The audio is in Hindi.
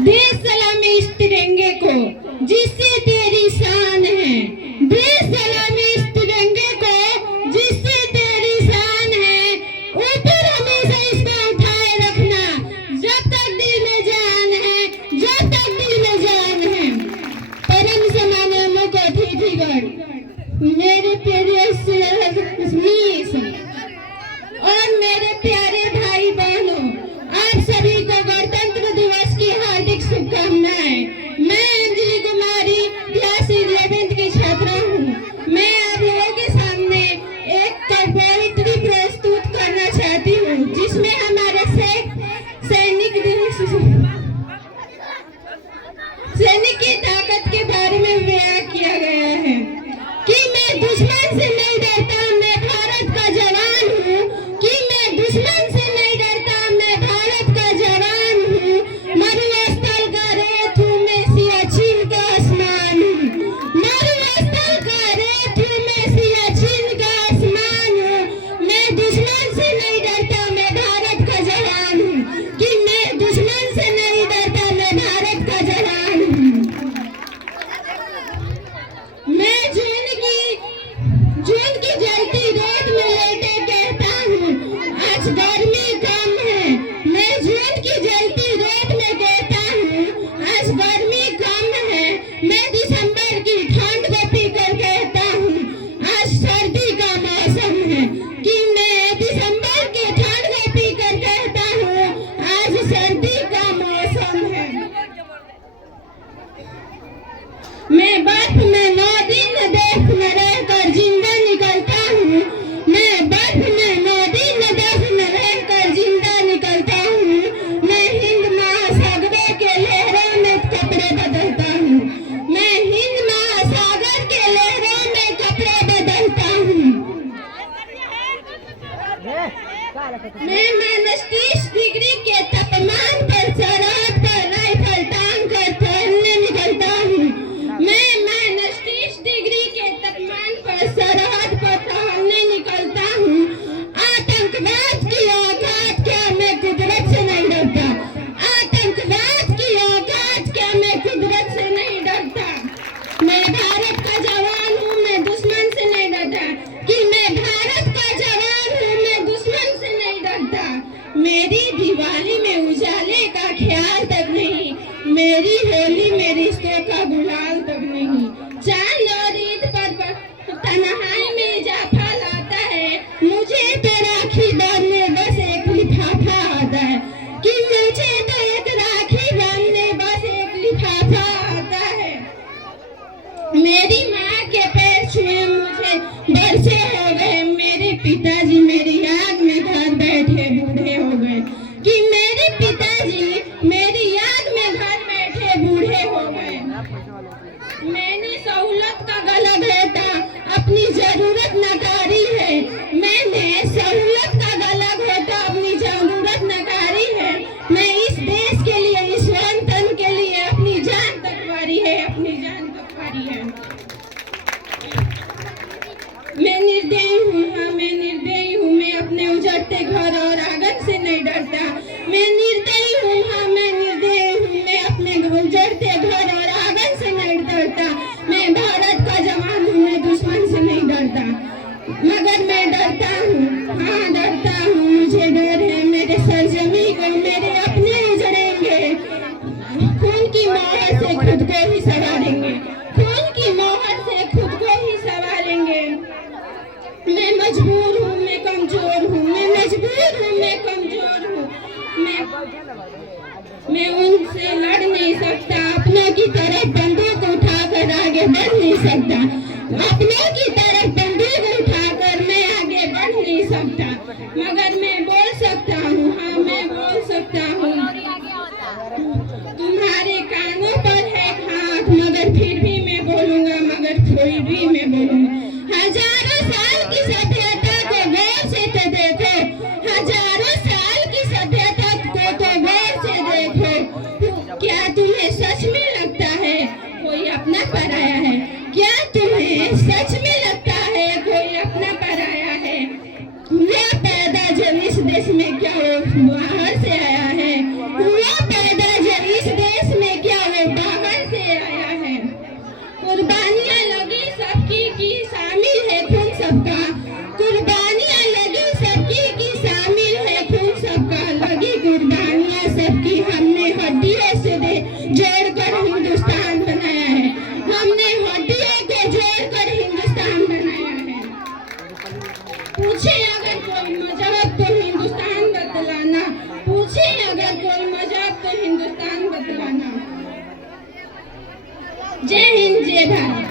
दे सलामी इस तिरंगे को जिससे तेरी शान है, दे सलामी इस तिरंगे को जिससे तेरी शान है। ऊपर हमेशा इसको उठाए रखना जब तक दिल में जान है, जब तक दिल में जान है। परम समाने मुको ठीठीगढ़ मेरे प्यारे और मेरे प्यारे भाई बहनों, आप सभी को गणतंत्र दिवस की हार्दिक शुभकामनाएं। मैं अंजलि कुमारी क्लास 11th की छात्रा हूँ। मैं आप लोगों के सामने एक पोएट्री प्रस्तुत करना चाहती हूँ जिसमें हमारे सैनिक की ताकत के बारे में बयां किया गया है कि मैं दुश्मन से नहीं डरता, मैं भारत का जवान हूँ। कि मैं दुश्मन से नहीं डरता, मैं भारत का जवान हूँ। मरुस्थल का रेत हूँ, मैं सियाचिन का आसमान हूँ। मरुस्थल का रेत हूँ, मैं सियाचिन का आसमान हूँ। मैं दुश्मन से नहीं डरता, मैं भारत का जवान हूँ। कि मैं दुश्मन से नहीं डरता, मैं भारत का जवान हूँ। मैं जून की जलती रेत में लेटे कहता हूँ आज गर्मी कम है। मैं जून की जलती रेत में कहता हूँ आज गर्मी कम है। मैं दिसंबर की ठंड को पीकर कहता हूँ आज सर्दी का मौसम है। कि मैं दिसंबर की ठंड को पीकर कहता हूँ आज सर्दी का मौसम है। मैं बर्फ में 9 दिन दफन रहकर जिंदा निकलता हूँ। मैं बर्फ में 9 दिन दफन रहकर जिंदा निकलता हूँ। मैं हिंद महासागर के लहरों में कपड़े बदलता हूँ। मैं हिंद महासागर के लहरों में कपड़े बदलता हूँ। मैं -30 डिग्री के तापमान पर सरहद पर राइफल टांग कर तैरने निकलता हूँ। मैं -30 डिग्री के तापमान पर सरहद पर टहलने निकलता हूँ। आतंकवाद की औकात क्या, मैं कुदरत से नहीं डरता। आतंकवाद की औकात क्या, मैं कुदरत से नहीं डरता। मैं भारत का जवान हूँ, मैं दुश्मन से नहीं डरता। कि मैं भारत का जवान हूँ, मैं दुश्मन से नहीं डरता। मेरी दिवाली में उजाले का ख्याल तक नहीं, मेरी होली में रिश्तों का गुलाल तक नहीं। चांद और ईद पर तन्हाई में इजाफा लाता है, मुझे तो राखी बांधने बस एक लिफाफा आता है। कि मुझे तो एक राखी बांधने बस एक लिफाफा आता है। मेरी माँ के पैर छुए मुझे बरसे हो गए, मेरे पिताजी मेरी याद में घर बैठे बूढ़े हो गए। कि मेरे पिताजी मेरी याद में घर बैठे बूढ़े हो गए। मैंने सहूलत का गला घोटा, अपनी जरूरत नकारी है। मैंने सहूलत का गला घोटा, अपनी जरूरत नकारी है। मैं इस देश के लिए, इस वतन के लिए अपनी जान तक वारी है, अपनी जान तक वारी है। मैं निर्दयी हूँ, हाँ मैं निर्दयी हूँ। मैं अपने उजड़ते घर और आंगन से नहीं डरता। मैं निर्दयी हूँ, हाँ मैं निर्दयी हूँ। मैं अपने उजड़ते घर और आंगन से नहीं डरता। मैं भारत का जवान हूँ, मैं दुश्मन से नहीं डरता। मगर मैं डरता हूँ, हाँ डरता हूँ। मुझे डर है मेरे सरजमी को मेरे अपने उजड़ेंगे। खून की मोहर से खुद को ही संवारेंगे, खून की मोहर से खुद को ही संवारेंगे। मैं मजबूर हूँ, मैं कमजोर हूँ। मैं मजबूर हूँ, मैं कमजोर हूँ। मैं उनसे लड़ नहीं सकता। अपनों की तरफ बंदूक उठाकर आगे बढ़ नहीं सकता। अपनों की तरफ बंदूक उठाकर मैं आगे बढ़ नहीं सकता। मगर मैं बोल सकता हूँ, हाँ मैं बोल सकता हूँ। तुम्हारे कानों पर है हाथ, मगर फिर भी मैं बोलूँगा, मगर फिर भी मैं बोलूँगा। हजारों साल की सभ्यता को गौर से तो देखो, हजारों साल की सभ्यता को तो गौर से देखो। क्या तुम्हें सच में लगता है अगर कोई मजाक तो हिंदुस्तान बतलाना। जय हिंद, जय भारत।